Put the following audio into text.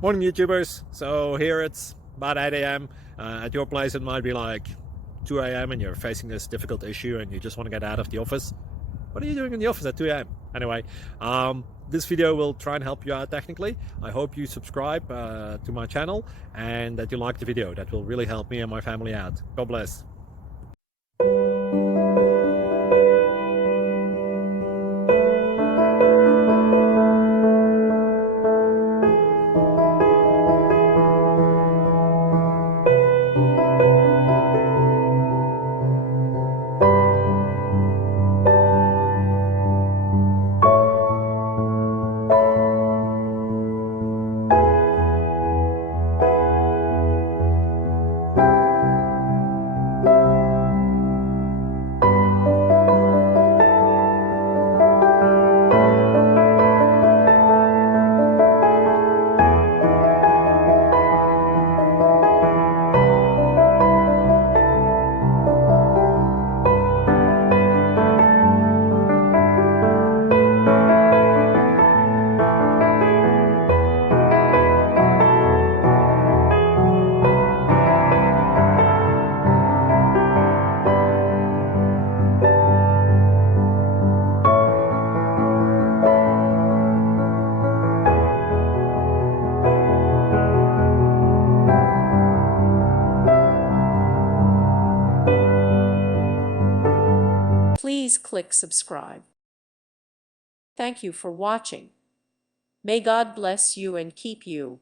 Morning YouTubers. So here it's about 8 a.m. At your place it might be like 2 a.m. and you're facing this difficult issue and you just want to get out of the office. What are you doing in the office at 2 a.m.? Anyway, this video will try and help you out technically. I hope you subscribe to my channel and that you like the video. That will really help me and my family out. God bless. Please click subscribe. Thank you for watching. May God bless you and keep you.